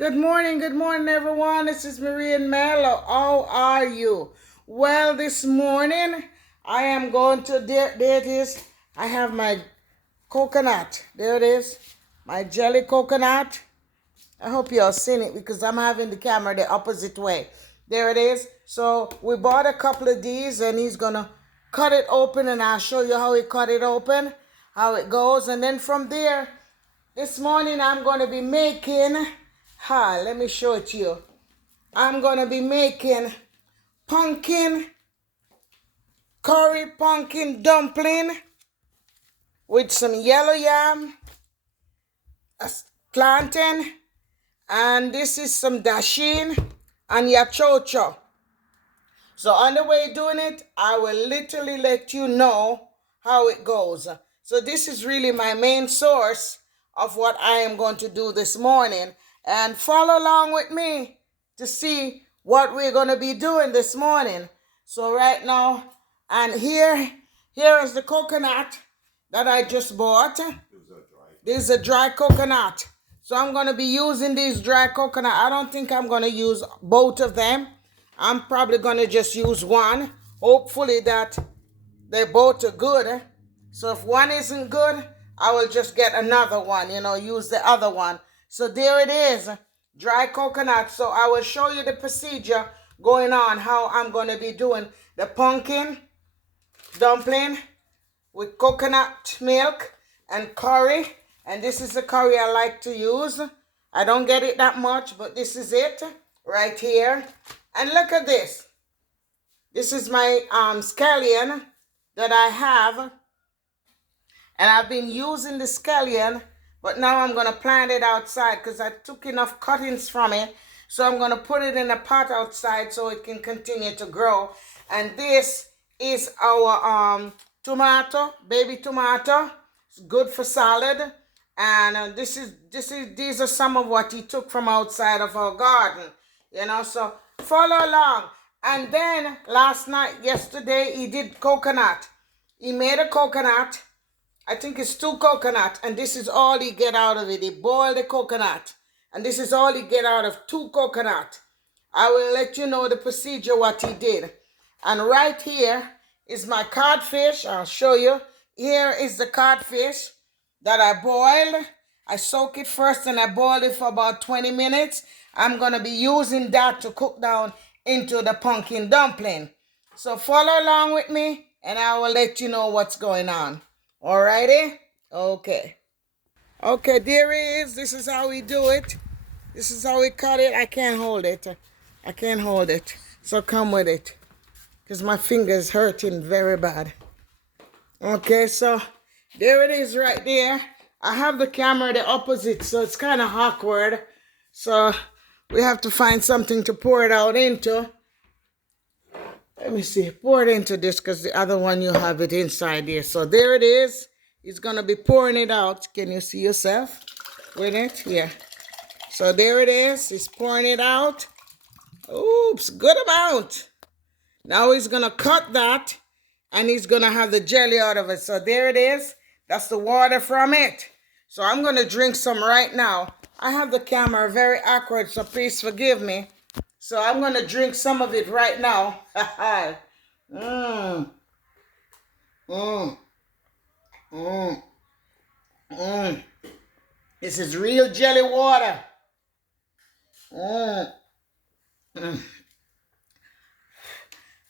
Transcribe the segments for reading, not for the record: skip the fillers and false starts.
Good morning, everyone. This is Marie and Mello. How are you? Well, this morning I am going to, there it is. I have my coconut. There it is. My jelly coconut. I hope you all seen it because I'm having the camera the opposite way. There it is. So we bought a couple of these and he's going to cut it open and I'll show you how he cut it open, how it goes. And then from there, this morning I'm going to be making, let me show it to you. I'm going to be making pumpkin, curry pumpkin dumpling with some yellow yam, a plantain, and this is some dashin and yachocho. So on the way doing it, I will literally let you know how it goes. So this is really my main source of what I am going to do this morning. And follow along with me to see what we're going to be doing this morning. So right now, and here is the coconut that I just bought. This is a dry coconut. So I'm going to be using these dry coconut. I don't think I'm going to use both of them. I'm probably going to just use one. Hopefully that they both are good. So if one isn't good, I will just get another one, use the other one. So there it is, dry coconut. So I will show you the procedure going on, how I'm going to be doing the pumpkin dumpling with coconut milk and curry. And this is the curry I like to use. I don't get it that much, but this is it right here. And look at this. This is my scallion that I have. And I've been using the scallion, but now I'm going to plant it outside because I took enough cuttings from it. So I'm going to put it in a pot outside so it can continue to grow. And this is our tomato, baby tomato. It's good for salad. And these are some of what he took from outside of our garden. So follow along. And then yesterday, he did coconut. He made a coconut. I think it's 2 coconut, and this is all he get out of it. He boiled the coconut, and this is all he get out of 2 coconut. I will let you know the procedure, what he did. And right here is my codfish. I'll show you. Here is the codfish that I boiled. I soak it first, and I boiled it for about 20 minutes. I'm going to be using that to cook down into the pumpkin dumpling. So follow along with me, and I will let you know what's going on. Alrighty? Okay. Okay, there it is. This is how we do it. This is how we cut it. I can't hold it. I can't hold it. So come with it. Because my finger's hurting very bad. Okay, so there it is right there. I have the camera the opposite, so it's kind of awkward. So we have to find something to pour it out into. Let me see. Pour it into this because the other one you have it inside here. So there it is. He's going to be pouring it out. Can you see yourself with it? Yeah. So there it is. He's pouring it out. Oops. Good amount. Now he's going to cut that and he's going to have the jelly out of it. So there it is. That's the water from it. So I'm going to drink some right now. I have the camera very awkward, so please forgive me. So I'm going to drink some of it right now. Mmm. Mmm. Mmm. Mmm. This is real jelly water. Mmm. Mm.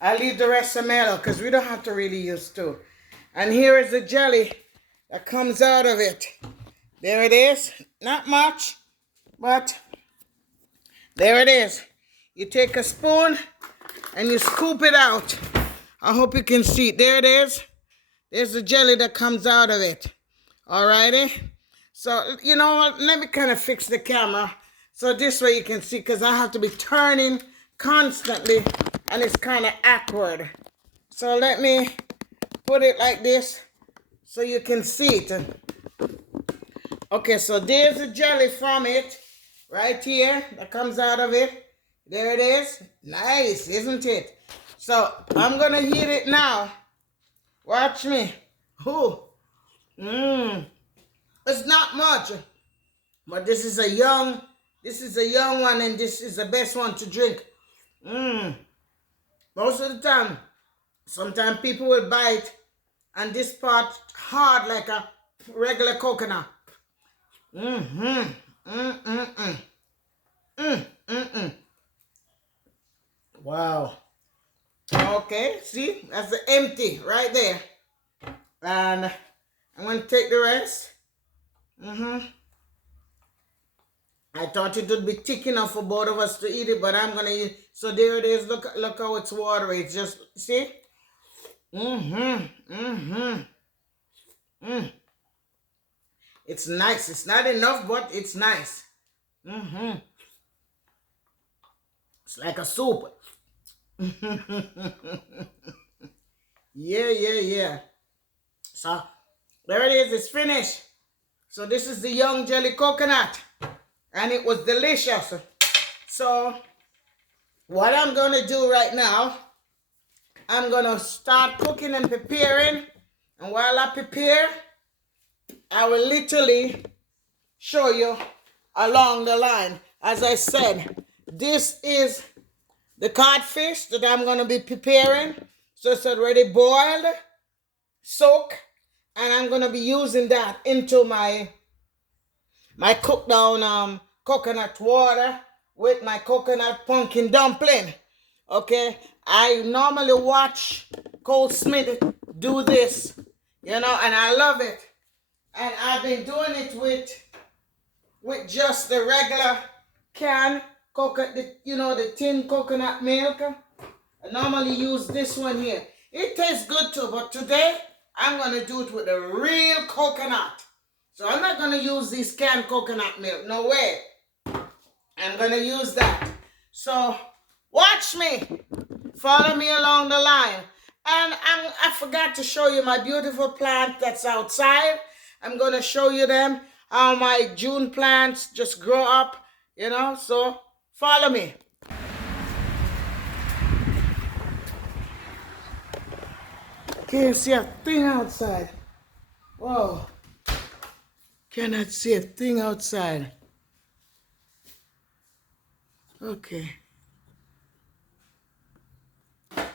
I'll leave the rest of Mello because we don't have to really use 2. And here is the jelly that comes out of it. There it is. Not much, but there it is. You take a spoon and you scoop it out. I hope you can see it. There it is. There's the jelly that comes out of it. Alrighty. So, you know what? Let me kind of fix the camera so this way you can see, because I have to be turning constantly and it's kind of awkward. So let me put it like this so you can see it. Okay, so there's the jelly from it right here that comes out of it. There it is. Nice, isn't it? So I'm going to heat it now. Watch me. Ooh. Mmm. It's not much, but this is a young This is a young one, and this is the best one to drink. Most of the time, sometimes people will buy it, and this part hard like a regular coconut. Wow. Okay, see, that's the empty right there, and I'm gonna take the rest. I thought it would be thick enough for both of us to eat it, but I'm gonna eat. So there it is. Look how it's watery. It's just, see. It's nice. It's not enough, but it's nice. It's like a soup. Yeah. So there it is. It's finished. So this is the young jelly coconut, and it was delicious. So what I'm gonna do right now, I'm gonna start cooking and preparing, and while I prepare, I will literally show you along the line. As I said, this is the codfish that I'm gonna be preparing. So it's already boiled, soaked, and I'm gonna be using that into my cook down coconut water with my coconut pumpkin dumpling. Okay, I normally watch Cole Smith do this, and I love it. And I've been doing it with just the regular can coconut, the tin coconut milk. I normally use this one here. It tastes good too, but today I'm gonna do it with the real coconut. So I'm not gonna use this canned coconut milk. No way. I'm gonna use that. So watch me. Follow me along the line. And I forgot to show you my beautiful plant that's outside. I'm going to show you them, how my June plants just grow up, so follow me. Can't see a thing outside. Whoa. Cannot see a thing outside. Okay.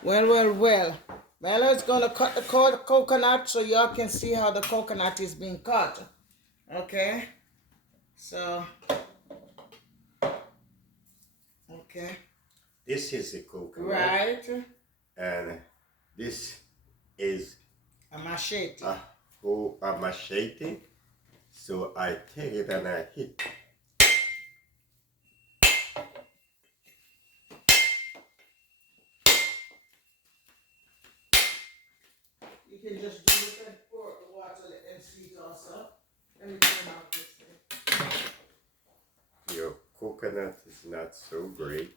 Well. Mello is going to cut the coconut so y'all can see how the coconut is being cut. Okay? So, okay. This is the coconut. Right. And this is a machete. A machete. So I take it and I hit. You can just do it and pour the water and see it also. Let me turn off this thing. Your coconut is not so great.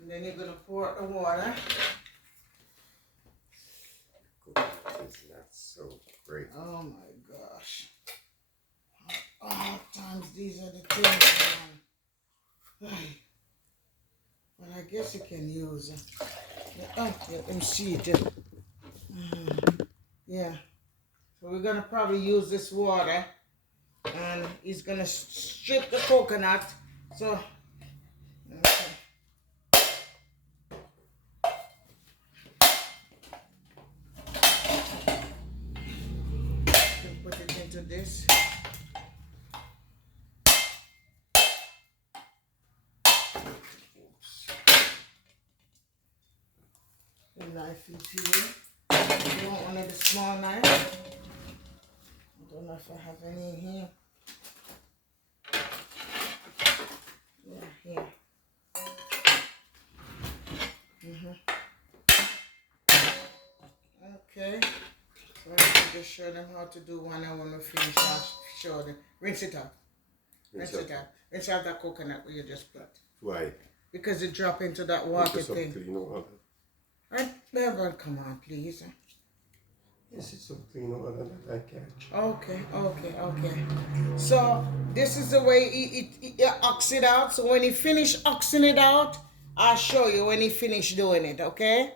And then you're going to pour the water. Coconut is not so great. Oh my gosh. All times these are the things, man. But I guess you can use it. Let me see it. Yeah. So we're going to probably use this water. And he's going to strip the coconut. So, okay. Put it into this. The knife is here. You want one of the small knives? I don't know if I have any in here. Yeah, here. Okay. So I can just show them how to do one, and when we finish, I'll show them. Rinse it out. Rinse it out. Rinse out that coconut where you just put. Why? Because it drop into that water thing. Clean water. Right? Bevan, come on, please. This is some clean water that I catch. Okay. So this is the way it ox it out. So when he finish oxing it out, I'll show you when he finish doing it, okay?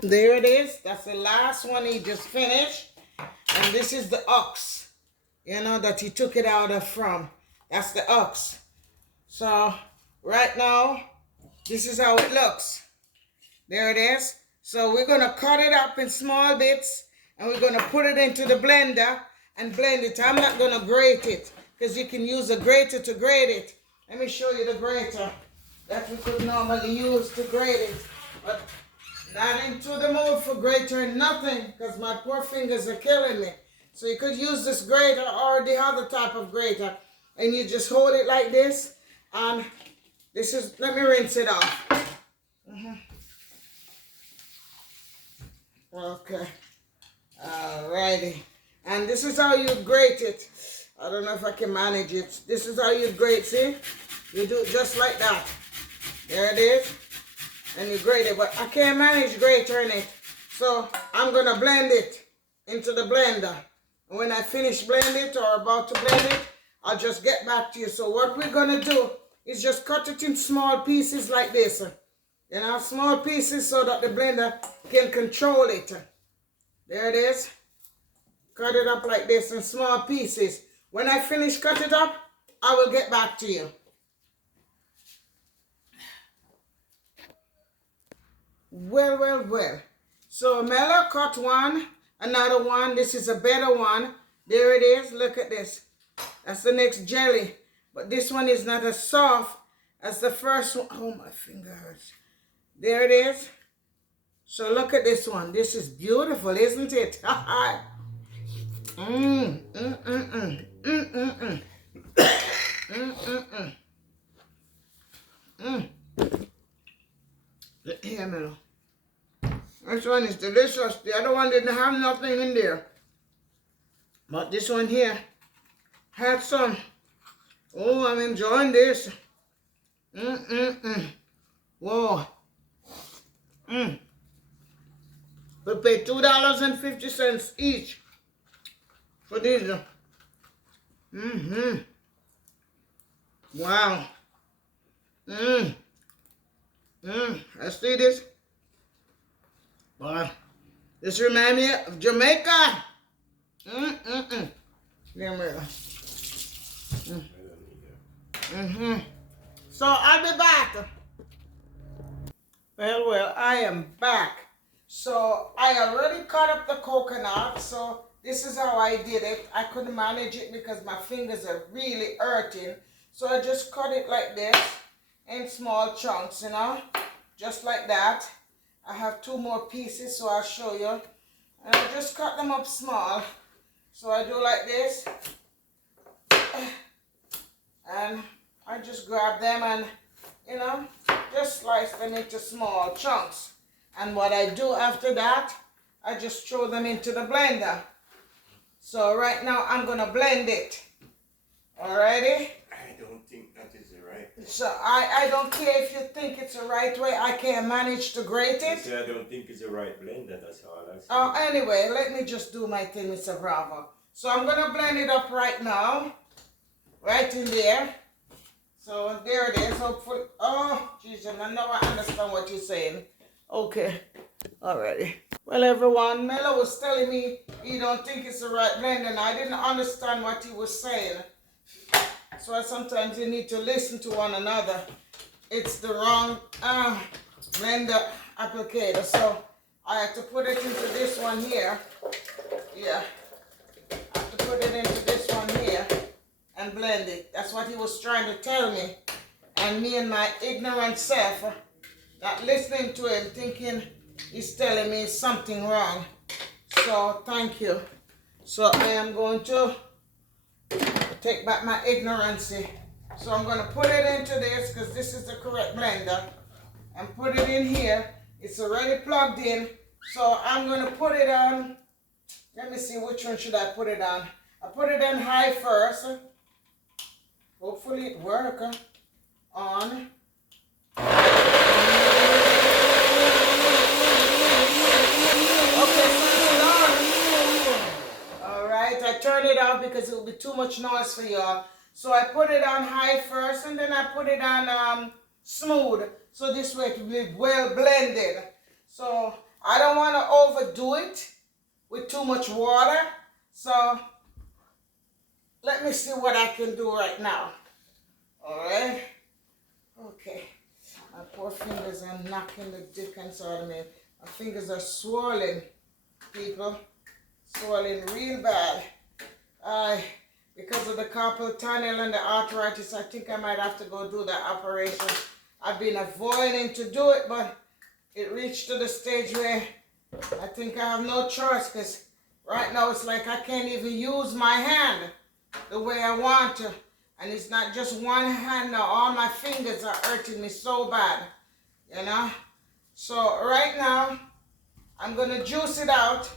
There it is. That's the last one he just finished. And this is the ox. you know, that he took it out of from. That's the ox. So right now, this is how it looks. There it is. So we're going to cut it up in small bits and we're going to put it into the blender and blend it. I'm not going to grate it because you can use a grater to grate it. Let me show you the grater that we could normally use to grate it. But not into the mood for grater and nothing because my poor fingers are killing me. So you could use this grater or the other type of grater and you just hold it like this and this is, let me rinse it off. Okay, alrighty, and this is how you grate it. I don't know if I can manage it. This is how you grate, see? You do it just like that. There it is, and you grate it, but I can't manage grater in it. So I'm gonna blend it into the blender. And when I finish blending it or about to blend it, I'll just get back to you. So what we're gonna do is just cut it in small pieces like this. You know, small pieces so that the blender can control it. There it is. Cut it up like this in small pieces. When I finish cut it up, I will get back to you. Well. So Mello cut one, another one. This is a better one. There it is. Look at this. That's the next jelly. But this one is not as soft as the first one. Oh, my finger hurts. There it is. So look at this one. This is beautiful, isn't it? Here, Mello. This one is delicious. The other one didn't have nothing in there. But this one here had some. Oh, I'm enjoying this. Whoa. We pay $2.50 each for these. Wow. I see this. Wow. This reminds me of Jamaica. Yeah, So I'll be back. Well, I am back. So I already cut up the coconut. So this is how I did it. I couldn't manage it because my fingers are really hurting. So I just cut it like this in small chunks, you know, just like that. I have two more pieces, so I'll show you. And I just cut them up small. So I do like this. And I just grab them and, you know, just slice them into small chunks. And what I do after that, I just throw them into the blender. So right now I'm going to blend it. Alrighty? I don't think that is the right. So I don't care if you think it's the right way. I can't manage to grate it. I don't think it's the right blender, that's all I say. Oh, anyway, let me just do my thing, Mr. Bravo. So I'm going to blend it up right now. Right in there. So there it is. Hopefully. Oh, Jesus, I know I understand what you're saying. Okay. Alrighty. Well, everyone, Mello was telling me he don't think it's the right blend, and I didn't understand what he was saying. So sometimes you need to listen to one another. It's the wrong blender applicator. So I had to put it into this one here. Yeah. I have to put it into this one here and blend it. That's what he was trying to tell me. And me and my ignorant self, not listening to him, thinking he's telling me something wrong. So thank you. So I am going to take back my ignorancy. So I'm going to put it into this because this is the correct blender. And put it in here. It's already plugged in. So I'm going to put it on. Let me see, which one should I put it on? I put it on high first. Hopefully it works. On. Okay, so it's done. Alright, I turned it off because it will be too much noise for y'all. So I put it on high first and then I put it on smooth. So this way it will be well blended. So I don't want to overdo it with too much water. So let me see what I can do right now. All right. Okay. My poor fingers are knocking the dickens out of me. My fingers are swollen, people. Swollen real bad. Because of the carpal tunnel and the arthritis, I think I might have to go do that operation. I've been avoiding to do it, but it reached to the stage where I think I have no choice, because right now it's like I can't even use my hand the way I want to. And it's not just one hand now. All my fingers are hurting me so bad, you know. So right now, I'm going to juice it out.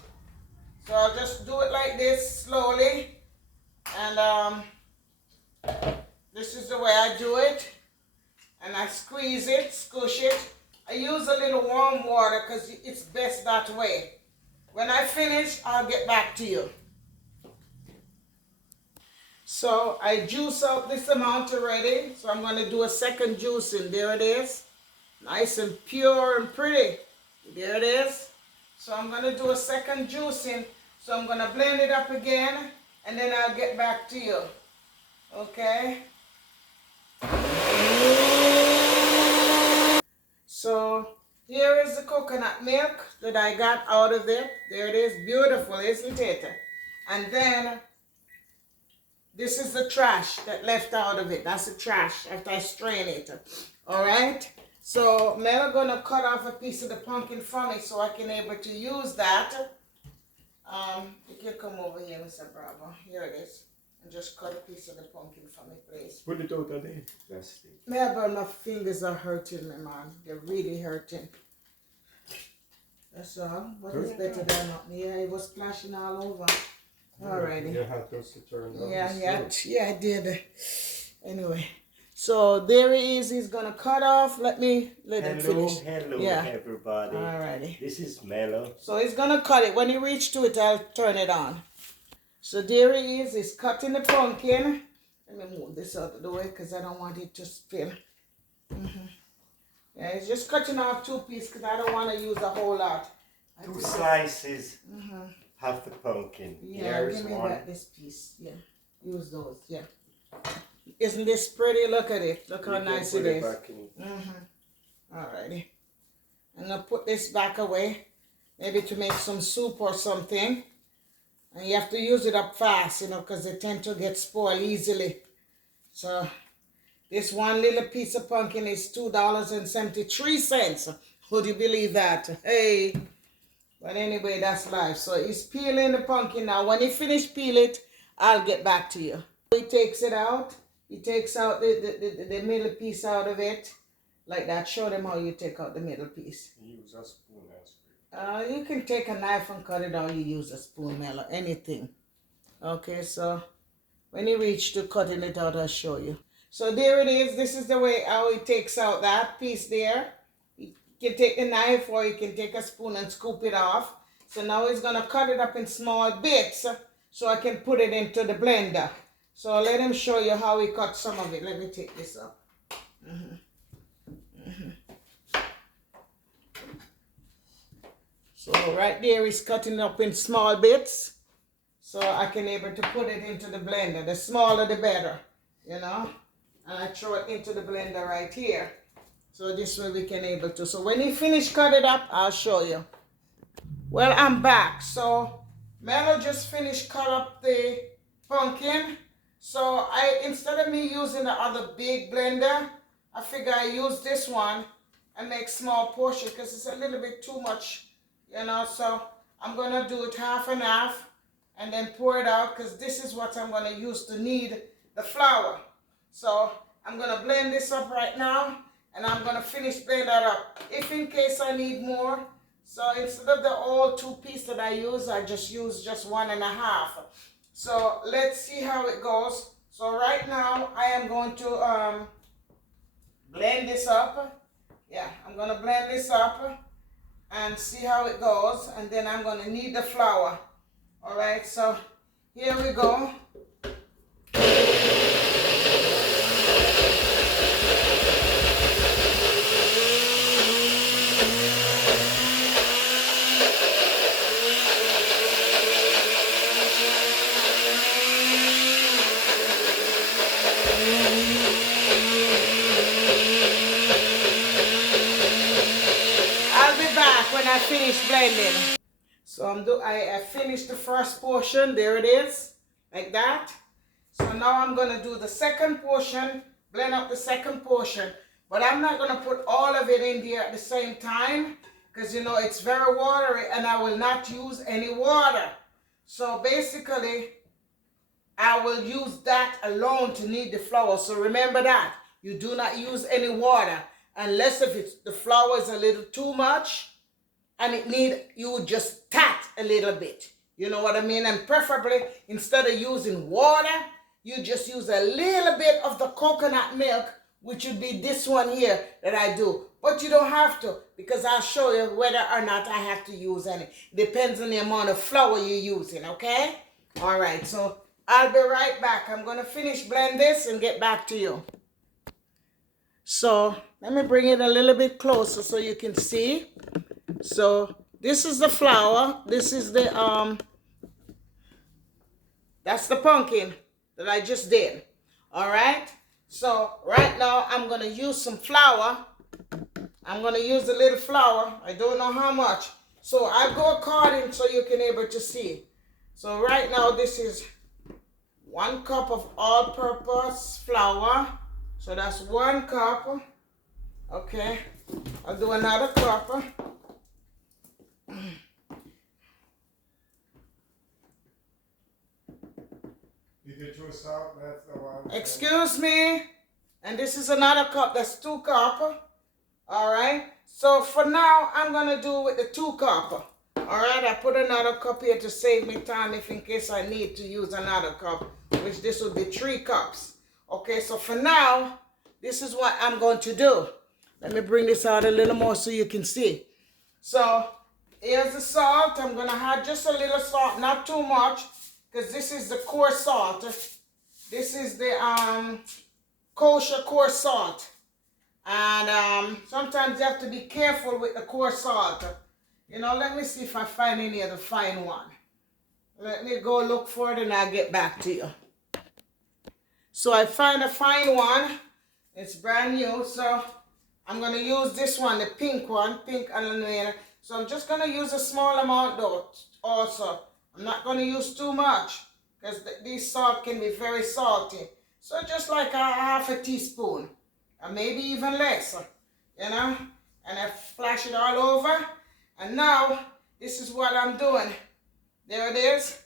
So I'll just do it like this slowly. And this is the way I do it. And I squeeze it, squish it. I use a little warm water because it's best that way. When I finish, I'll get back to you. So I juice out this amount already. So I'm going to do a second juicing. There it is. Nice and pure and pretty. There it is. So I'm going to do a second juicing. So I'm going to blend it up again. And then I'll get back to you. Okay. So here is the coconut milk that I got out of it. There it is. Beautiful, isn't it? And then this is the trash that left out of it. That's the trash after I strain it. All right. So Mello gonna cut off a piece of the pumpkin for me so I can able to use that. You can come over here, Mr. Bravo. Here it is. And just cut a piece of the pumpkin for me, please. Put it out of there. That's it. Mello, my fingers are hurting me, man. They're really hurting. That's all. But it's better than not. Yeah, it was splashing all over. Alrighty. You have to turn down. Yeah, I did. Anyway, so there he is. He's gonna cut off. Let him finish. Hello, Yeah. everybody. Alrighty. This is Mello. So he's gonna cut it. When he reach to it, I'll turn it on. So there he is. He's cutting the pumpkin. Let me move this out of the way because I don't want it to spill. Yeah, he's just cutting off 2 pieces because I don't want to use a whole lot. 2 slices. Half the pumpkin. Yeah, Here's give me one. back this piece. Yeah, use those. Yeah. Isn't this pretty? Look at it. Look how nice it is. Alrighty. I'm gonna put this back away, maybe to make some soup or something. And you have to use it up fast, you know, because they tend to get spoiled easily. So this one little piece of pumpkin is $2.73. Would you believe that? Hey. But anyway, that's life. So he's peeling the pumpkin now. When he finish peel it, I'll get back to you. He takes it out. He takes out the middle piece out of it. Like that. Show them how you take out the middle piece. Use a spoon. You can take a knife and cut it out. You use a spoon, Mello. Anything. Okay, so when you reach to cutting it out, I'll show you. So there it is. This is the way how he takes out that piece there. You can take a knife or you can take a spoon and scoop it off. So now he's going to cut it up in small bits so I can put it into the blender. So let him show you how he cut some of it. Let me take this up. So right there he's cutting it up in small bits so I can able to put it into the blender. The smaller the better, you know. And I throw it into the blender right here. So this way we can able to. So when he finish cut it up, I'll show you. Well, I'm back. So Mello just finished cut up the pumpkin. So instead of me using the other big blender, I figure I use this one and make small portion because it's a little bit too much. You know, so I'm going to do it half and half and then pour it out because this is what I'm going to use to knead the flour. So I'm going to blend this up right now and I'm going to finish blend that up. If in case I need more, so instead of the all 2 pieces that I use, I just use just 1.5. So let's see how it goes. So right now I am going to blend this up. Yeah, I'm going to blend this up and see how it goes, and then I'm going to knead the flour. All right, so here we go. finish blending. So I finished the first portion. There it is, like that. So now I'm gonna do the second portion, blend up the second portion. But I'm not gonna put all of it in there at the same time, because you know it's very watery and I will not use any water. So basically, I will use that alone to knead the flour. So remember that. You do not use any water unless if the flour is a little too much and you would just tat a little bit. You know what I mean? And preferably, instead of using water, you just use a little bit of the coconut milk, which would be this one here that I do. But you don't have to, because I'll show you whether or not I have to use any. Depends on the amount of flour you're using, okay? All right, so I'll be right back. I'm going to finish blend this and get back to you. So let me bring it a little bit closer so you can see. So this is the flour. This is the, that's the pumpkin that I just did. All right. So right now I'm going to use some flour. I'm going to use a little flour. I don't know how much. So I go according so you can able to see. So right now this is 1 cup of all-purpose flour. So that's 1 cup. Okay. I'll do another cup. You did your salt, that's the one. Excuse me. And this is another cup. That's 2 cup. All right. So for now, I'm going to do with the 2 cup. All right. I put another cup here to save me time if in case I need to use another cup, which this would be 3 cups. Okay. So for now, this is what I'm going to do. Let me bring this out a little more so you can see. So here's the salt. I'm going to add just a little salt, not too much, because this is the coarse salt. This is the kosher coarse salt. And sometimes you have to be careful with the coarse salt. You know, let me see if I find any of the fine one. Let me go look for it and I'll get back to you. So I find a fine one. It's brand new. So I'm going to use this one, the pink one, pink aluminum. So I'm just going to use a small amount though also. I'm not going to use too much because these salt can be very salty. So just like a half a teaspoon, or maybe even less, you know. And I flash it all over. And now this is what I'm doing. There it is.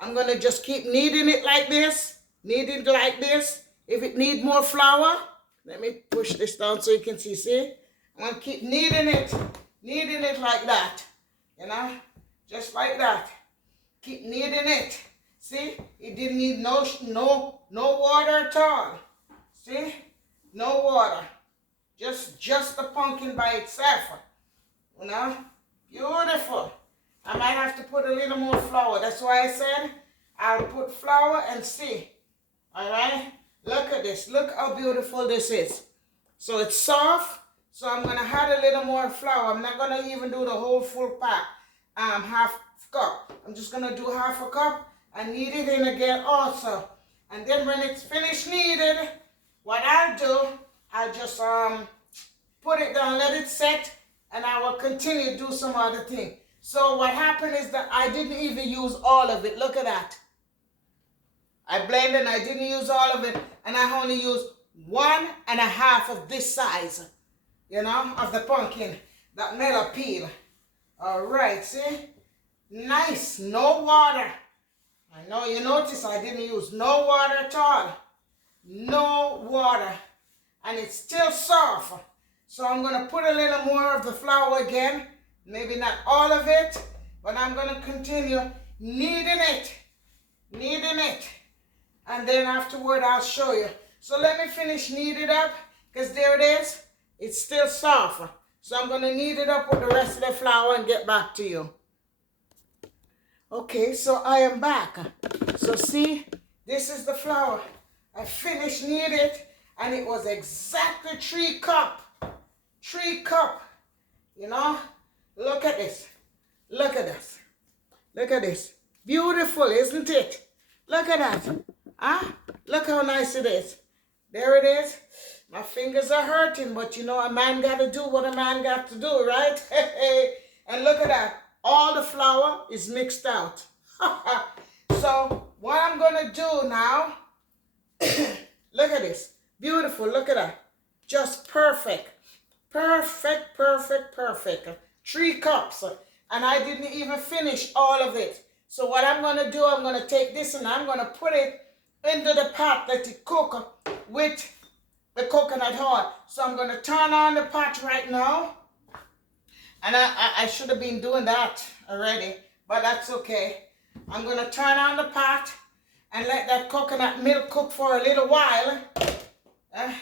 I'm going to just keep kneading it like this. Knead it like this. If it needs more flour, let me push this down so you can see. See? I'm going to keep kneading it like that. You know, just like that. Keep kneading it. See? It didn't need no water at all. See? No water. Just the pumpkin by itself. You know? Beautiful. I might have to put a little more flour. That's why I said I'll put flour and see. All right? Look at this. Look how beautiful this is. So it's soft. So I'm going to add a little more flour. I'm not going to even do the whole full pack. Half cup. I'm just going to do half a cup and knead it in again also. And then when it's finished kneaded, what I'll do, I'll just put it down, let it set, and I will continue to do some other thing. So what happened is that I didn't even use all of it. Look at that. I blended and I didn't use all of it, and I only used 1.5 of this size, you know, of the pumpkin, that Mello peel. All right, see? Nice, no water. I know you notice I didn't use no water at all. No water. And it's still soft. So I'm going to put a little more of the flour again. Maybe not all of it, but I'm going to continue kneading it. Kneading it. And then afterward I'll show you. So let me finish knead it up, because there it is. It's still soft. So I'm going to knead it up with the rest of the flour and get back to you. Okay, so I am back. So see, this is the flour. I finished kneading it, and it was exactly 3 cup. 3 cup. You know, look at this. Look at this. Look at this. Beautiful, isn't it? Look at that. Huh? Look how nice it is. There it is. My fingers are hurting, but you know, a man got to do what a man got to do, right? And look at that. All the flour is mixed out. So what I'm going to do now, look at this. Beautiful. Look at that. Just perfect. Perfect, perfect, perfect. 3 cups. And I didn't even finish all of it. So what I'm going to do, I'm going to take this and I'm going to put it into the pot that it cook with the coconut oil. So I'm going to turn on the pot right now. And I should have been doing that already, but that's okay. I'm going to turn on the pot and let that coconut milk cook for a little while.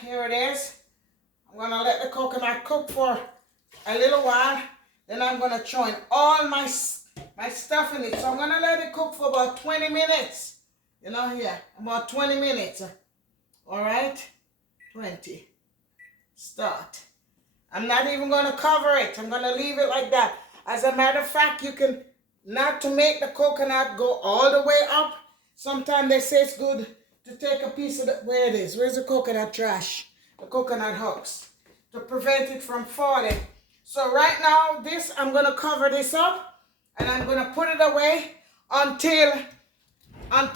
Here it is. I'm going to let the coconut cook for a little while. Then I'm going to throw in all my stuff in it. So I'm going to let it cook for about 20 minutes. You know, here, about 20 minutes. All right? 20. Start. I'm not even going to cover it. I'm going to leave it like that. As a matter of fact, you can, not to make the coconut go all the way up. Sometimes they say it's good to take a piece of the, where it is. Where's the coconut trash? The coconut hooks. To prevent it from falling. So right now, this, I'm going to cover this up. And I'm going to put it away until I'm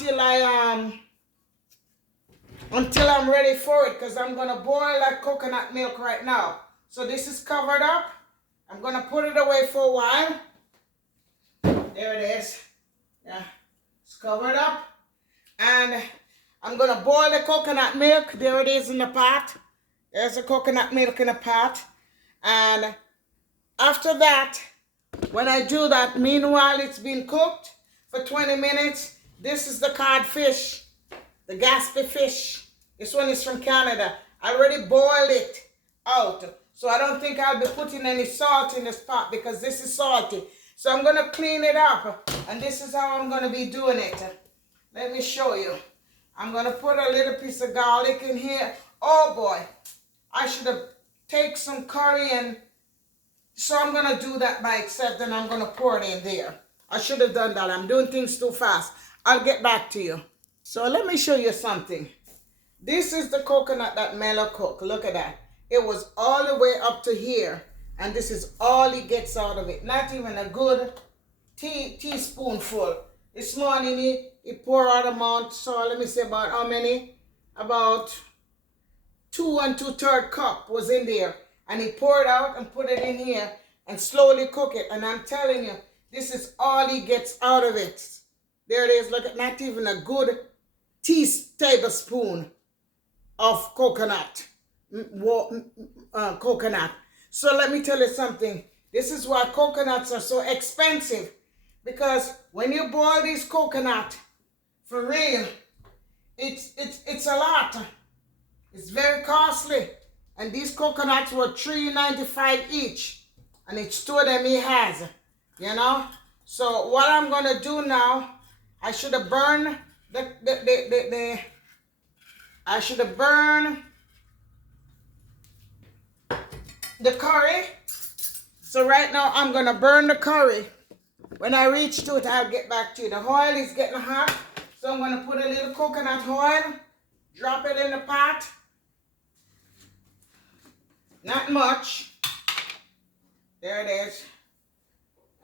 ready for it. Because I'm going to boil that coconut milk right now. So this is covered up. I'm going to put it away for a while. There it is. Yeah, it's covered up. And I'm going to boil the coconut milk. There it is in the pot. There's the coconut milk in the pot. And after that, when I do that, meanwhile it's been cooked for 20 minutes. This is the codfish, the gaspy fish. This one is from Canada. I already boiled it out. So I don't think I'll be putting any salt in this pot because this is salty. So I'm going to clean it up. And this is how I'm going to be doing it. Let me show you. I'm going to put a little piece of garlic in here. Oh boy. I should have taken some curry and... So I'm going to do that by itself. Then I'm going to pour it in there. I should have done that. I'm doing things too fast. I'll get back to you. So let me show you something. This is the coconut that Mello cooked. Look at that. It was all the way up to here. And this is all he gets out of it. Not even a good teaspoonful. This morning he poured out amount. So let me say about how many? About 2 2/3 cup was in there. And he poured out and put it in here and slowly cook it. And I'm telling you, this is all he gets out of it. There it is. Look at, not even a good tablespoon of coconut. Coconut. So let me tell you something. This is why coconuts are so expensive. Because when you boil these coconut, for real, it's a lot. It's very costly. And these coconuts were $3.95 each. And it's 2 of them he has. You know? So what I'm going to do now, I should have burned I should have burned the curry. So right now I'm going to burn the curry. When I reach to it, I'll get back to you. The oil is getting hot. So I'm going to put a little coconut oil. Drop it in the pot. Not much. There it is.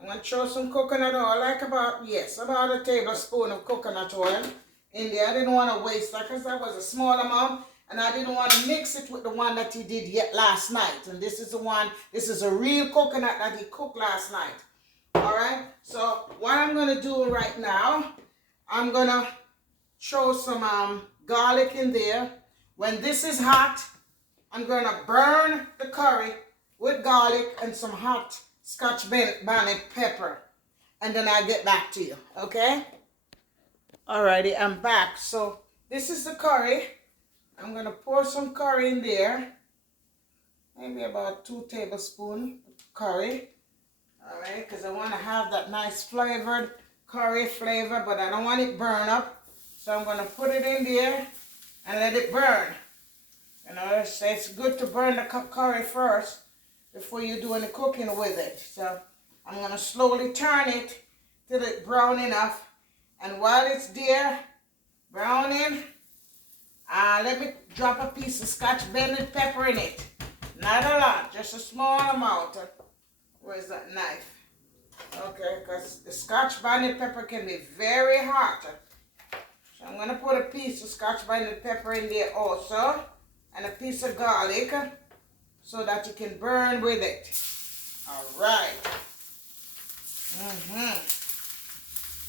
I'm going to throw some coconut oil, like about a tablespoon of coconut oil in there. I didn't want to waste that because that was a small amount. And I didn't want to mix it with the one that he did last night. And this is the one, this is a real coconut that he cooked last night. All right. So what I'm going to do right now, I'm going to throw some garlic in there. When this is hot, I'm going to burn the curry with garlic and some hot Scotch bonnet pepper. And then I'll get back to you. Okay? Alrighty, I'm back. So this is the curry. I'm going to pour some curry in there. Maybe about 2 tablespoons curry. Alright, because I want to have that nice flavored curry flavor, but I don't want it burn up. So I'm going to put it in there and let it burn. You know, it's good to burn the curry first before you do any cooking with it. So I'm going to slowly turn it till it's brown enough. And while it's there, browning, let me drop a piece of Scotch bonnet pepper in it. Not a lot, just a small amount. Where's that knife? Okay, because the Scotch bonnet pepper can be very hot. So I'm going to put a piece of Scotch bonnet pepper in there also. And a piece of garlic so that you can burn with it. All right.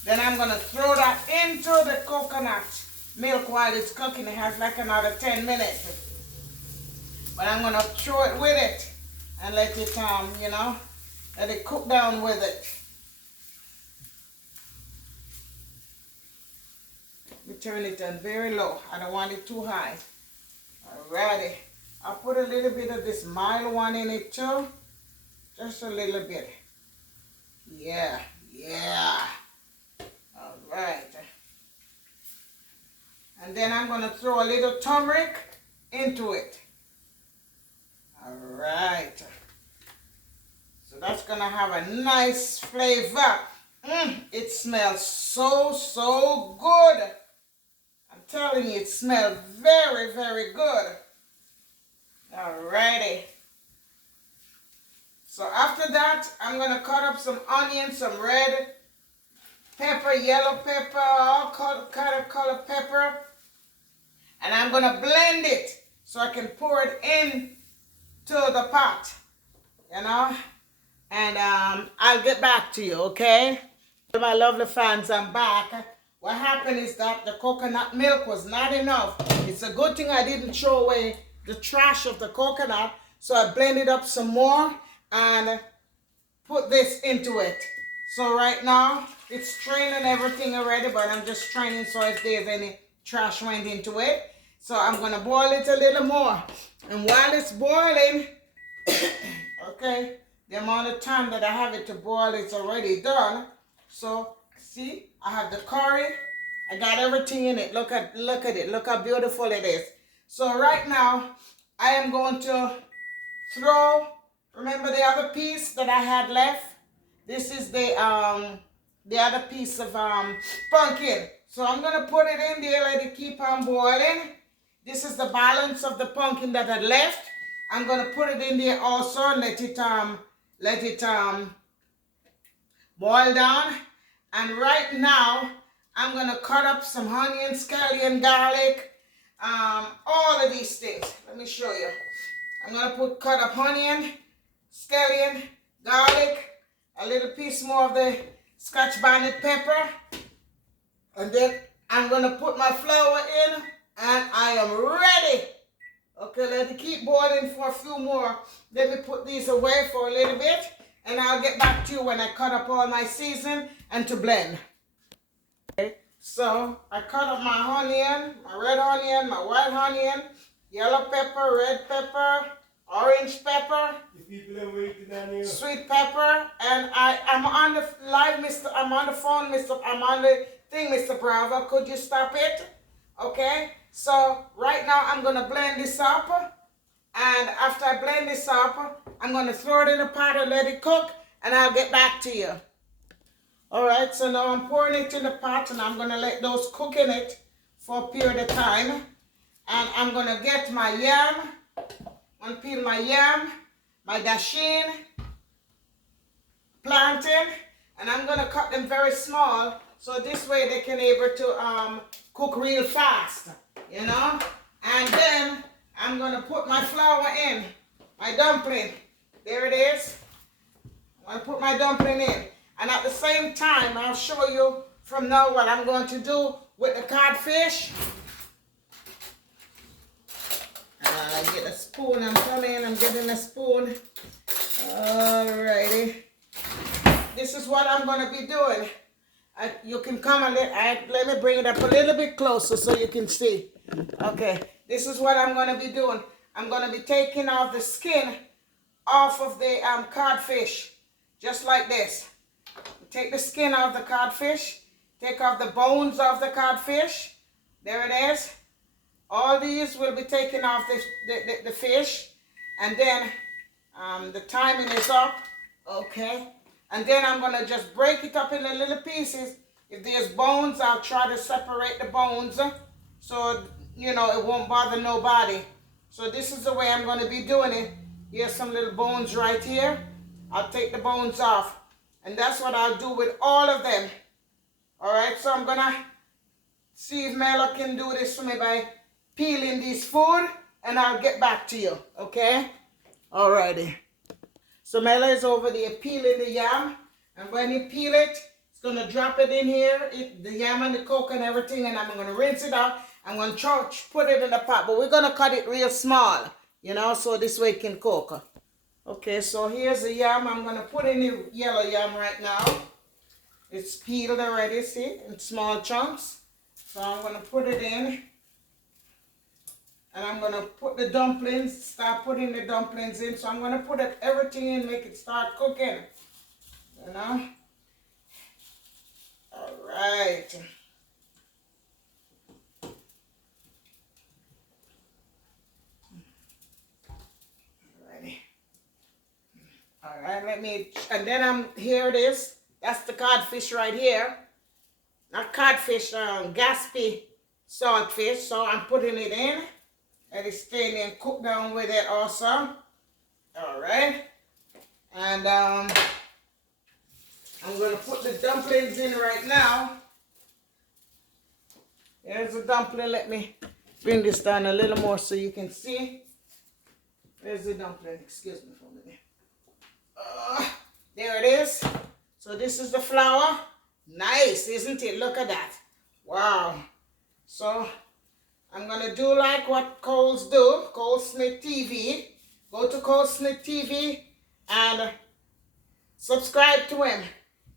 Then I'm going to throw that into the coconut milk while it's cooking. It has like another 10 minutes. But I'm going to throw it with it and let it, let it cook down with it. We turn it on very low. I don't want it too high. Alrighty. I'll put a little bit of this mild one in it too. Just a little bit. Yeah. Alright. And then I'm going to throw a little turmeric into it. Alright. So that's going to have a nice flavor. It smells so good. I'm telling you, it smells very, very good. Alrighty. So after that, I'm going to cut up some onions, some red pepper, yellow pepper, all kind of color pepper. And I'm going to blend it so I can pour it in to the pot. And I'll get back to you, okay? My lovely fans, I'm back. What happened is that the coconut milk was not enough. It's a good thing I didn't throw away the trash of the coconut. So I blended up some more and put this into it. So right now, it's straining everything already, but I'm just straining so if there's any trash went into it. So I'm going to boil it a little more. And while it's boiling, okay, the amount of time that I have it to boil is already done. So, see, I have the curry. I got everything in it. Look at it. Look how beautiful it is. So right now, I am going to throw, remember the other piece that I had left? This is the other piece of pumpkin. So I'm going to put it in there, let it keep on boiling. This is the balance of the pumpkin that I left. I'm going to put it in there also and let it boil down. And right now, I'm going to cut up some onion, scallion, garlic, all of these things. Let me show you. I'm going to cut up onion, scallion, garlic, a little piece more of the Scotch bonnet pepper. And then I'm going to put my flour in and I am ready. Okay, let it keep boiling for a few more. Let me put these away for a little bit. And I'll get back to you when I cut up all my season and to blend. Okay, so I cut up my onion, my red onion, my white onion, yellow pepper, red pepper, orange pepper, sweet pepper, and I'm on the live, I'm on the phone, I'm on the thing, Mr. Bravo. Could you stop it? Okay, so right now I'm going to blend this up. And after I blend this up, I'm going to throw it in a pot and let it cook, and I'll get back to you. All right, so now I'm pouring it in the pot, and I'm going to let those cook in it for a period of time. And I'm going to get my yam, I'm going to peel my yam, my dasheen, plantain, and I'm going to cut them very small, so this way they can able to cook real fast, you know. And then I'm going to put my flour in, my dumpling. There it is. I'm going to put my dumpling in. And at the same time, I'll show you from now what I'm going to do with the codfish. Get a spoon. I'm getting a spoon. Alrighty. This is what I'm going to be doing. You can come and let me bring it up a little bit closer so you can see. Okay. This is what I'm going to be doing. I'm going to be taking off the skin off of the codfish, just like this. Take the skin off the codfish, take off the bones of the codfish. There it is. All these will be taken off the fish, and then the timing is up. Okay. And then I'm going to just break it up into little pieces. If there's bones, I'll try to separate the bones so, you know, it won't bother nobody. So this is the way I'm going to be doing it. Here's some little bones right here. I'll take the bones off. And that's what I'll do with all of them. All right, so I'm gonna see if Mello can do this for me by peeling this food, and I'll get back to you, okay? Alrighty. So Mello is over there peeling the yam, and when he peel it, it's gonna drop it in here, the yam and the coke and everything, and I'm gonna rinse it out. I'm gonna put it in the pot, but we're gonna cut it real small, you know, so this way it can cook. Okay, so here's the yam. I'm gonna put in the yellow yam right now. It's peeled already, see, in small chunks. So I'm gonna put it in. And I'm gonna put the dumplings, start putting the dumplings in. So I'm gonna put everything in, make it start cooking. You know? All right. Alrighty. All right, and then here it is. That's the codfish right here. Not codfish, gaspy saltfish. So I'm putting it in. Let it stay in and cook down with it also. All right. And I'm going to put the dumplings in right now. Here's the dumpling. Let me bring this down a little more so you can see. There's the dumpling. Excuse me for a minute. There it is. So this is the flour. Nice, isn't it? Look at that. Wow. So I'm going to do like what Coles do. Cole Smith TV. Go to Cole Smith TV and subscribe to him.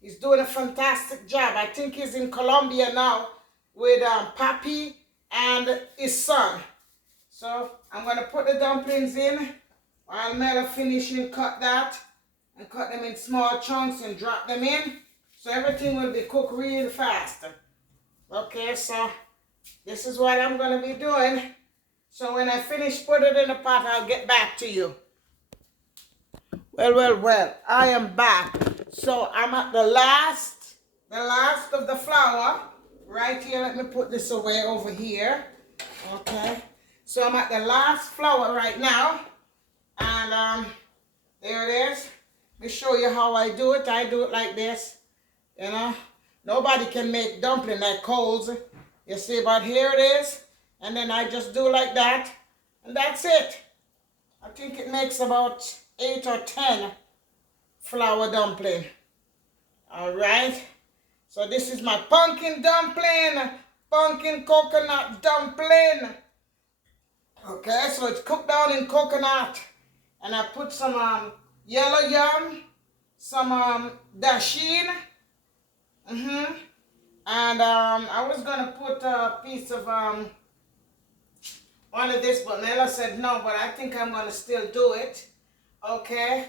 He's doing a fantastic job. I think he's in Colombia now with Papi and his son. So I'm going to put the dumplings in while Mello finishing cut that and cut them in small chunks and drop them in. So everything will be cooked real fast. Okay, so this is what I'm going to be doing. So when I finish putting it in the pot, I'll get back to you. Well, I am back. So I'm at the last of the flour. Right here, let me put this away over here. Okay. So I'm at the last flour right now. And there it is. Let me show you how I do it. I do it like this. You know, nobody can make dumpling like Coles. You see, but here it is. And then I just do like that. And that's it. I think it makes about 8 or 10 flour dumpling. All right. So this is my pumpkin dumpling. Pumpkin coconut dumpling. Okay, so it's cooked down in coconut. And I put some yellow yam, some dasheen. And I was going to put a piece of one of this, but Mello said no, but I think I'm going to still do it. Okay?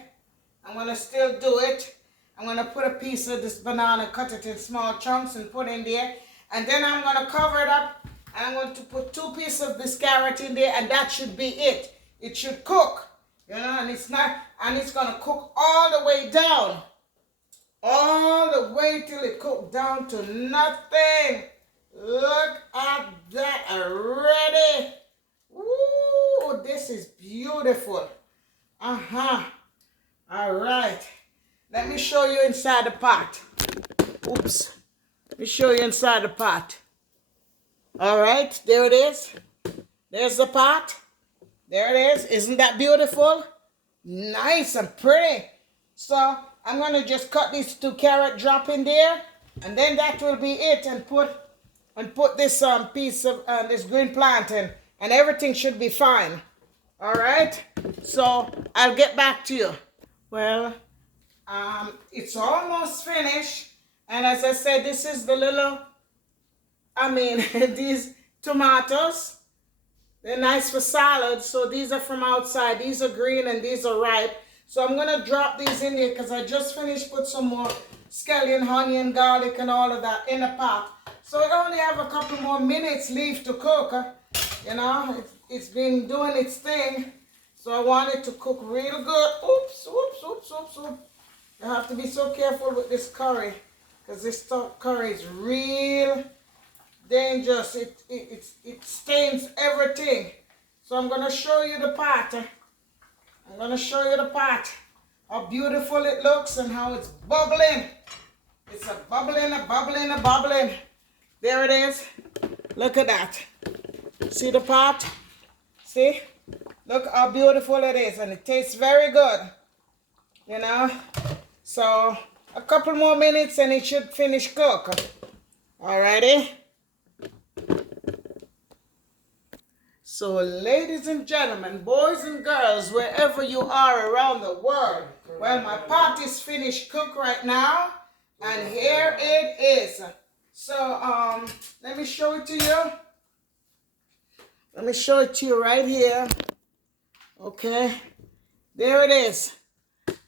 I'm going to still do it. I'm going to put a piece of this banana, cut it in small chunks and put in there. And then I'm going to cover it up. And I'm going to put 2 pieces of this carrot in there, and that should be it. It should cook. You know, and it's going to cook all the way down. All the way till it cooked down to nothing. Look at that already. Ooh, this is beautiful. All right. Let me show you inside the pot. Oops. Let me show you inside the pot. All right, there it is. There's the pot. There it is. Isn't that beautiful? Nice and pretty. So I'm going to just cut these 2 carrots, drop in there, and then that will be it. And put this piece of this green plantain, and everything should be fine. All right. So I'll get back to you. Well, it's almost finished, and as I said, this is the little. These tomatoes. They're nice for salad. So these are from outside. These are green and these are ripe. So I'm going to drop these in here because I just finished put some more scallion, onion, garlic, and all of that in the pot. So it only have a couple more minutes left to cook. You know, it's been doing its thing. So I want it to cook real good. Oops. You have to be so careful with this curry because this curry is real dangerous. It stains everything. So I'm going to show you the pot. how beautiful it looks and how it's bubbling. It's a bubbling, a bubbling, a bubbling. There it is. Look at that. See the pot? See? Look how beautiful it is, and it tastes very good. You know? So, a couple more minutes and it should finish cook. Alrighty? So, ladies and gentlemen, boys and girls, wherever you are around the world, well, my pot is finished cooked right now, and here it is. So, let me show it to you. Let me show it to you right here. Okay, there it is.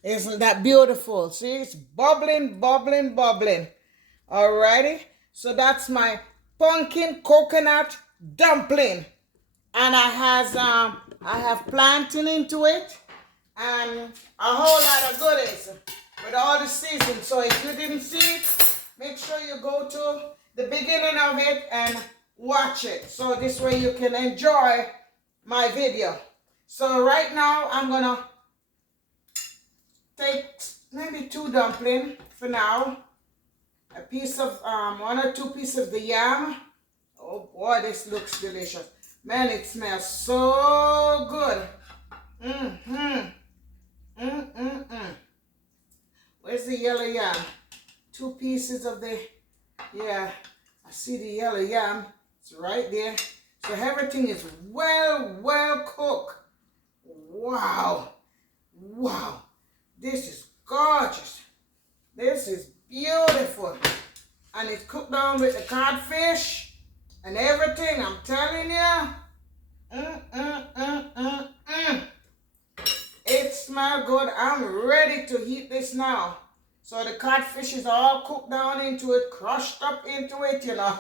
Isn't that beautiful? See, it's bubbling, bubbling, bubbling. Alrighty, so that's my pumpkin coconut dumpling, and I have plantain into it, and a whole lot of goodies with all the seasons. So if you didn't see it, make sure you go to the beginning of it and watch it. So this way you can enjoy my video. So right now I'm gonna take maybe 2 dumplings for now. A piece of 1 or 2 pieces of the yam. Oh boy, this looks delicious. Man, it smells so good. Where's the yellow yam? 2 pieces of the, yeah, I see the yellow yam. It's right there. So everything is well cooked. Wow. Wow. This is gorgeous. This is beautiful. And it's cooked down with the codfish and everything. I'm telling you. It smells good. I'm ready to heat this now. So the codfish is all cooked down into it, crushed up into it, you know.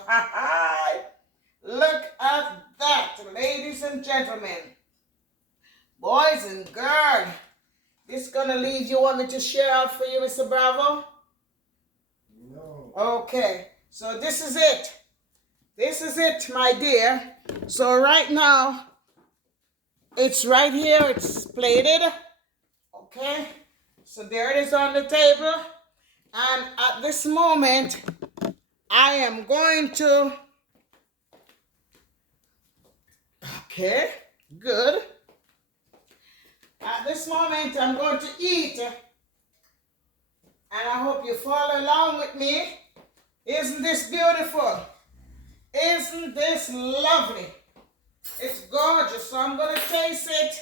Look at that, ladies and gentlemen. Boys and girls. This gonna leave. You want me to share out for you, Mr. Bravo? No. Okay, so this is it. This is it, my dear. So right now, it's right here. It's plated. Okay, so there it is on the table. And at this moment, I am going to... Okay, good. At this moment, I'm going to eat. And I hope you follow along with me. Isn't this beautiful? Isn't this lovely? It's gorgeous. So I'm going to taste it.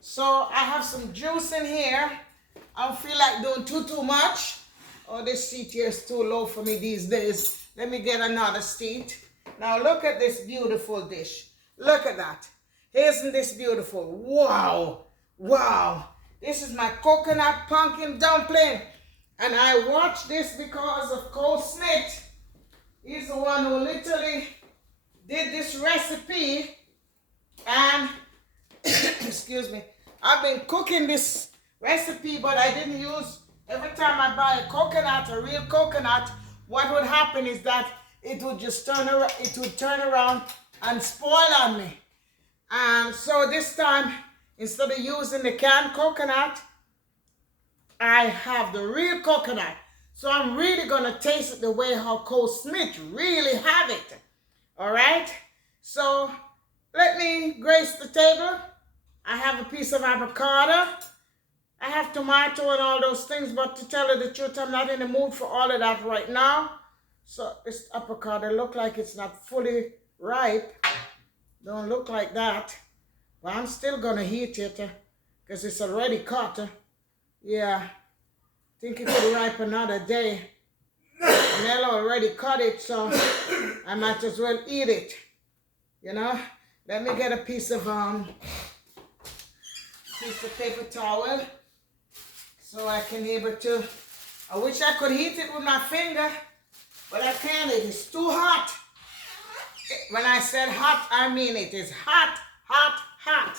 So I have some juice in here. I don't feel like doing too much. Oh, this seat here is too low for me these days. Let me get another seat. Now look at this beautiful dish. Look at that. Isn't this beautiful? Wow. Wow. This is my coconut pumpkin dumpling. And I watched this because of Cole Smith. He's the one who literally did this recipe. And, excuse me, I've been cooking this recipe, but I didn't use, every time I buy a coconut, a real coconut, what would happen is that it would just turn around and spoil on me. And so this time, instead of using the canned coconut, I have the real coconut. So I'm really going to taste it the way how Cole Smith really have it. All right? So let me grace the table. I have a piece of avocado. I have tomato and all those things, but to tell you the truth, I'm not in the mood for all of that right now. So this avocado look like it's not fully ripe. Don't look like that. But I'm still going to heat it because it's already cut. Yeah, I think it could ripe another day. Mello already cut it, so I might as well eat it. You know, let me get a piece of paper towel so I can be able to. I wish I could heat it with my finger, but I can't. It is too hot. When I said hot, I mean it is hot, hot, hot.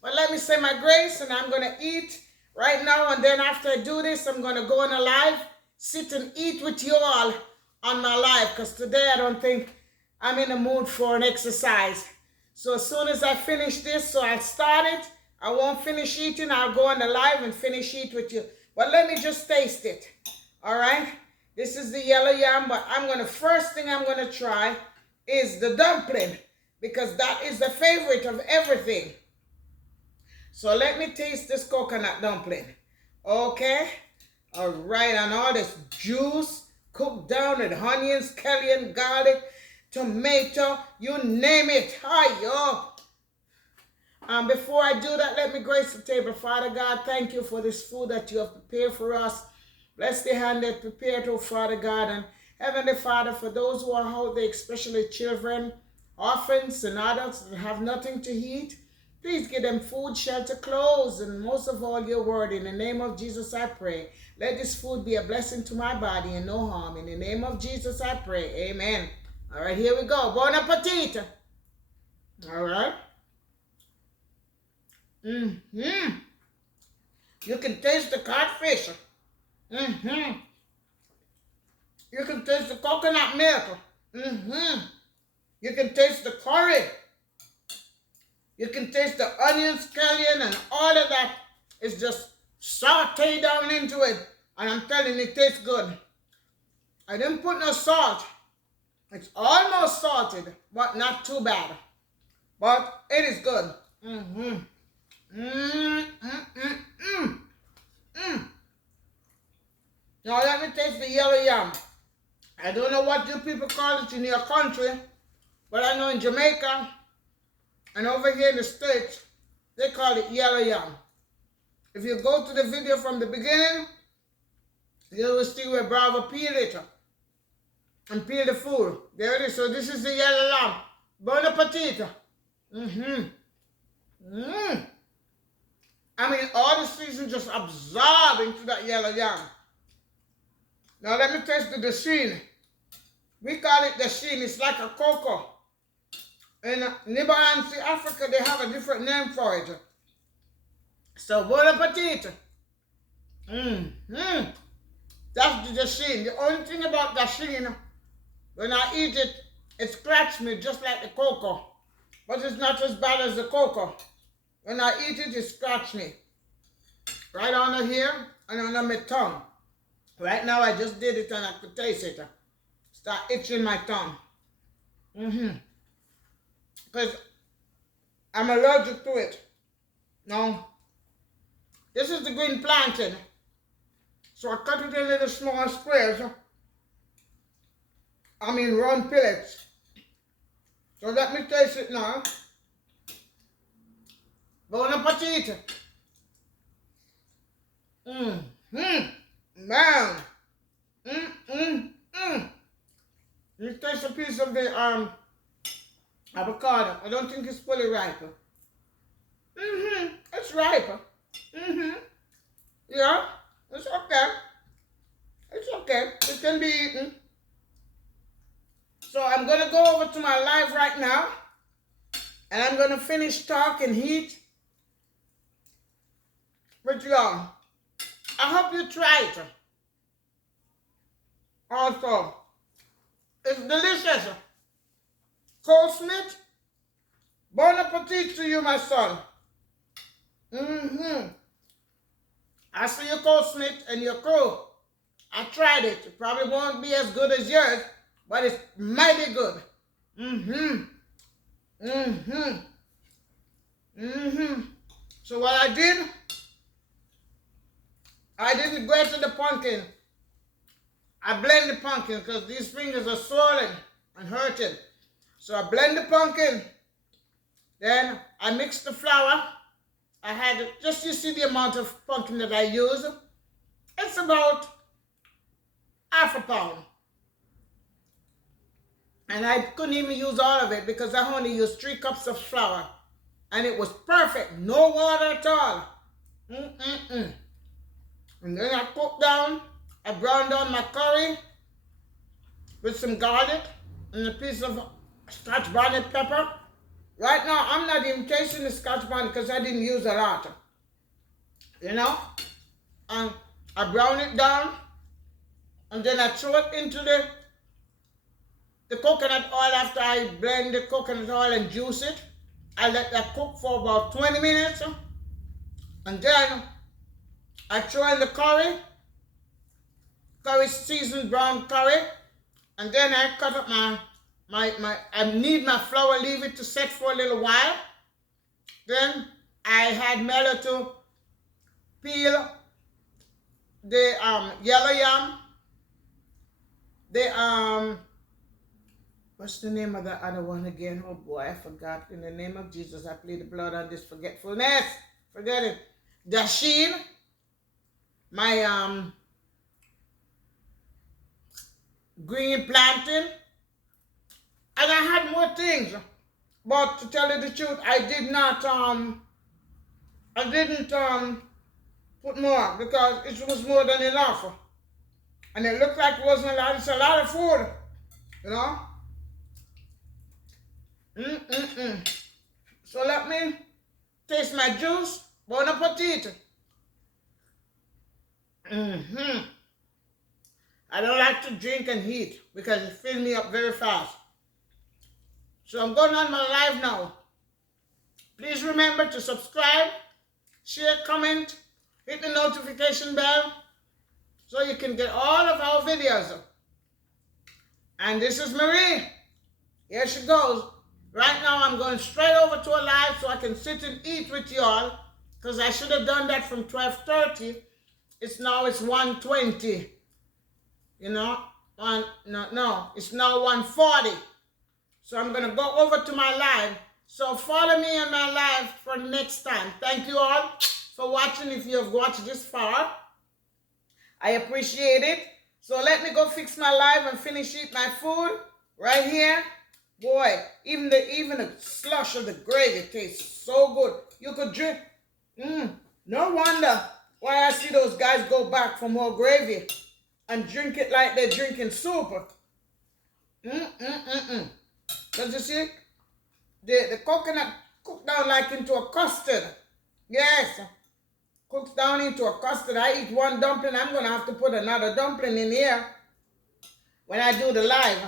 But let me say my grace, and I'm going to eat right now. And then after I do this, I'm going to go on a live, sit and eat with you all on my live. Because today I don't think I'm in the mood for an exercise. So as soon as I finish this, so I'll start it. I won't finish eating. I'll go on the live and finish eat with you. But let me just taste it. All right? This is the yellow yam, but first thing I'm going to try is the dumpling, because that is the favorite of everything. So let me taste this coconut dumpling. Okay? All right, and all this juice cooked down with onions, scallion, garlic, tomato, you name it. Hi, yo. Before I do that, let me grace the table. Father God, thank you for this food that you have prepared for us. Bless the hand that prepared, oh Father God. And Heavenly Father, for those who are out there, especially children, orphans, and adults that have nothing to eat, please give them food, shelter, clothes, and most of all, your word. In the name of Jesus, I pray. Let this food be a blessing to my body and no harm. In the name of Jesus, I pray. Amen. All right, here we go. Bon appetit. All right. You can taste the codfish. You can taste the coconut milk. You can taste the curry. You can taste the onion, scallion, and all of that is just sauteed down into it. And I'm telling you, it tastes good. I didn't put no salt. It's almost salted, but not too bad. But it is good. Now let me taste the yellow yam. I don't know what you people call it in your country, but I know in Jamaica and over here in the States, they call it yellow yam. If you go to the video from the beginning, you will see where Bravo peeled it and peel the food. There it is. So this is the yellow lamb. Bon appetit. I mean, all the season just absorb into that yellow yam. Now let me taste the dasheen. We call it dasheen. It's like a cocoa. In Lebanon, Africa, they have a different name for it. So bon appetit. That's the dasheen. The only thing about dasheen, when I eat it, it scratches me just like the cocoa. But it's not as bad as the cocoa. When I eat it, it scratches me. Right under here and under my tongue. Right now, I just did it and I could taste it. Start itching my tongue. Because I'm allergic to it. Now, this is the green plantain. So I cut it in little small squares. Round pellets. So let me taste it now. Bon appetit. Man. You taste a piece of the avocado. I don't think it's fully ripe. It's ripe. Yeah, it's okay. It's okay. It can be eaten. So I'm going to go over to my live right now. And I'm going to finish talking heat with y'all. I hope you try it. Also, it's delicious. Cole Smith, bon appetit to you, my son. I see you, Cole Smith, and your crew. I tried it. It probably won't be as good as yours, but it's mighty good. So what I didn't grate the pumpkin. I blend the pumpkin because these fingers are swollen and hurting. So I blend the pumpkin. Then I mix the flour. I had just, you see the amount of pumpkin that I use. It's about half a pound. And I couldn't even use all of it because I only used 3 cups of flour. And it was perfect. No water at all. And then I cooked down. I browned down my curry with some garlic and a piece of Scotch bonnet pepper. Right now, I'm not even tasting the Scotch bonnet because I didn't use a lot. You know? And I brown it down. And then I throw it into the coconut oil after I blend the coconut oil and juice it. I let that cook for about 20 minutes. And then I throw in the curry seasoned brown curry. And then I cut up I need my flour, leave it to set for a little while. Then I had Mello to peel the yellow yam, the what's the name of the other one again? Oh boy, I forgot. In the name of Jesus, I plead the blood on this forgetfulness. Forget it. Dasheen, my green plantain, and I had more things. But to tell you the truth, I didn't put more because it was more than enough. And it looked like it wasn't a lot. It's a lot of food, you know. So let me taste my juice. Bon appetit. I don't like to drink and eat because it fills me up very fast. So I'm going on my live now. Please remember to subscribe, share, comment, hit the notification bell so you can get all of our videos. And this is Marie. Here she goes. Right now I'm going straight over to a live so I can sit and eat with you all, because I should have done that from 12:30. It's 1:20. You know? No, it's now 1:40. So I'm going to go over to my live. So follow me on my live for the next time. Thank you all for watching. If you have watched this far, I appreciate it. So let me go fix my live and finish eating my food right here. Boy, even the slush of the gravy tastes so good. You could drink. No wonder why I see those guys go back for more gravy and drink it like they're drinking soup. Don't you see? The coconut cooked down like into a custard. Yes. Cooks down into a custard. I eat one dumpling. I'm going to have to put another dumpling in here when I do the live.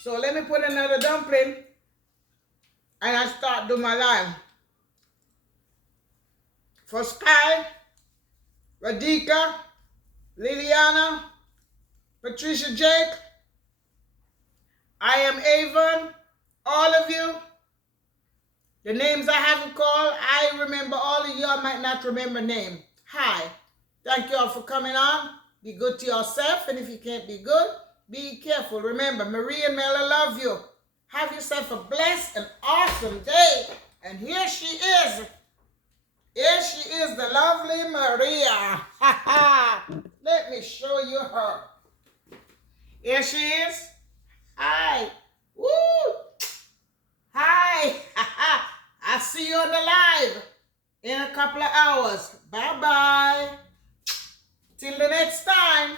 So let me put another dumpling and I start doing my live. For Sky, Radhika, Liliana, Patricia Jake, I am Avon, all of you. The names I haven't called, I remember all of you. I might not remember name. Hi. Thank you all for coming on. Be good to yourself, and if you can't be good, be careful. Remember, Marie and Mello love you. Have yourself a blessed and awesome day. And here she is. Here she is, the lovely Maria. Let me show you her. Here she is. Hi. Woo! Hi. I'll see you on the live in a couple of hours. Bye-bye. Till the next time.